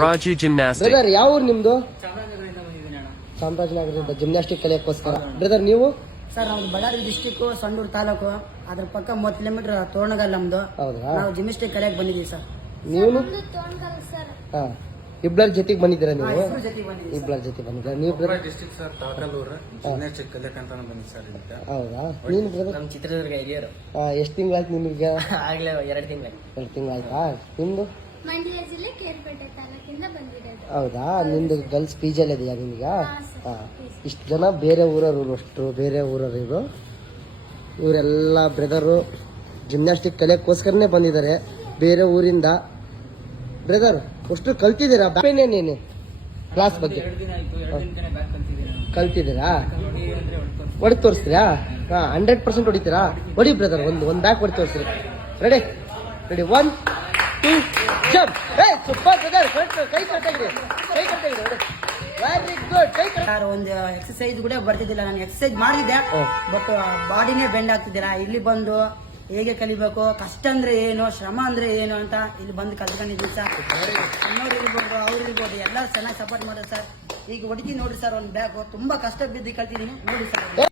Raju Gymnastics. Brother ಯಾವ ಊರು ನಿಮ್ದು? ಚಾಮರಾಜನಗರದಿಂದ ಜಿಮ್ನಾಸ್ಟಿಕ್ ಕಲಿಯಕ್ಕೋಸ್ಕರ. ಬ್ರದರ್ ನೀವು? ಸರ್ ನಾವು ಬಳ್ಳಾರಿ ಡಿಸ್ಟಿಕ್ ಸಂಡೂರು ತಾಲೂಕು ಅದ್ರ ಪಕ್ಕ 30 ಕಿಲೋಮೀಟರ್ ತೋರಣಗಲ್ ನಮ್ದು. ಹೌದಾ? ನಾವು ಜಿಮ್ನಾಸ್ಟಿಕ್ ಕಲಿಯಕ್ ಬಂದಿದ್ದೀವಿ ಸರ್. ನೀವು? ಹಾ, ಇಬ್ಬರ ಜೊತೆಗೆ ಬಂದಿದ್ದೀರಾ ನೀವು? ಇಬ್ರ ಜೊತೆಗೆ ಬಂದಿದ್ದೀವಿ ಇಬ್ಬರ ಜೊತೆ ಬಂದಿದ್ದೀರಾ ನೀವು? ಬ್ರದರ್ ಡಿಸ್ಟ್ರಿಕ್ಟ್ ಸರ್ ತಾಕಲೂರು ಜಿಮ್ನಾಸ್ಟಿಕ್ ಕಲಿಯಕ್ಕಂತ ಬಂದಿದ್ದು ಸರ್ ಇದಕ್ಕೆ. ಹೌದಾ? ನೀನು ಬ್ರದರ್? ನಮ್ಮ ಚಿತ್ರದುರ್ಗ ಹಿರಿಯರು. ಎಷ್ಟು ತಿಂಗಳಾಯ್ತು ನಿಮಗೆ? ಆಗ್ಲೇ 2 ತಿಂಗಳು. 2 ತಿಂಗಳಾಯ್ತಾ? ನಿಮ್ದು? ಮಂಡ್ಯ ಜಿಲ್ಲೆ ಕೇರ್ಪೇಟೆ ತಾಲೂಕಿಂದ ಬಂದಿರೋದು. ಹೌದಾ? ನಿಮ್ದು ಗರ್ಲ್ಸ್ ಪಿಜಲ್ ಇದೆಯಾ ನಿಮ್ಗ? ಹಾ. ಇಷ್ಟು ಜನ ಬೇರೆ ಊರವರು, ಅಷ್ಟು ಬೇರೆ ಊರವರು ಇವರು. ಇವರೆಲ್ಲ ಬ್ರದರು ಜಿಮ್ನಾಸ್ಟಿಕ್ ಕಲಿಯಕ್ಕೋಸ್ಕರನೇ ಬಂದಿದ್ದಾರೆ ಬೇರೆ ಊರಿಂದ. ಬ್ರದರ್ ಅಷ್ಟು ಕಲ್ತಿದ್ದೀರಾ? ನೀನು ಕ್ಲಾಸ್ ಬಗ್ಗೆ 2 ದಿನ ಆಯ್ತು. 2 ದಿನನೇ ಬ್ಯಾಕ್ ಕಲ್ತಿದ್ದೀನಿ. ಕಲ್ತಿದ್ದೀರಾ? ಹೊಡಿ ತೋರಿಸ್ತೀರಾ? ಹಾ, 100% ಹೊಡಿತೀರಾ? ಹೊಡಿ ಬ್ರದರ್, ಒಂದು ಬ್ಯಾಕ್ ಹೊಡಿ ತೋರಿಸ್ರಿ. Ready ready 1 2 jump. Super brother, ಕೈ ಕಟ್ಟಾಗಿದೆ, ಕೈ ಕಟ್ಟಾಗಿದೆ. Very good. ಕೈ ಕಟ್ಟ. ಸರ್ ಒಂದು ಎಕ್ಸರ್ಸೈಸ್ ಕೂಡ ಬರ್ತಿದ್ದಿಲ್ಲ. ನಾನು ಎಕ್ಸರ್ಸೈಸ್ ಮಾಡಿದ್ದೆ, ಬಟ್ ಬಾಡಿನೇ ಬೆಂಡ್ ಆಗ್ತಿದ್ದಿಲ್ಲ. ಇಲ್ಲಿ ಬಂದು ಹೇಗೆ ಕಲಿಬೇಕು, ಕಷ್ಟ ಅಂದ್ರೆ ಏನು, ಶ್ರಮ ಅಂದ್ರೆ ಏನು ಅಂತ ಇಲ್ಲಿ ಬಂದು ಕಲ್ತ್ಕೊಂಡಿದ್ದೀವಿ ಸರ್. ಅನ್ನೋರು ಇರ್ಬೋದು, ಅವ್ರು ಇರ್ಬೋದು, ಎಲ್ಲ ಚೆನ್ನಾಗಿ ಸಪೋರ್ಟ್ ಮಾಡೋದು ಸರ್. ಈಗ ಹೊಡಿತೀನಿ ನೋಡ್ರಿ ಸರ್, ಒಂದು ಬ್ಯಾಗ್ ತುಂಬಾ ಕಷ್ಟ ಬಿದ್ದು ಕಲ್ತಿದ್ದೀನಿ ನೋಡಿ ಸರ್.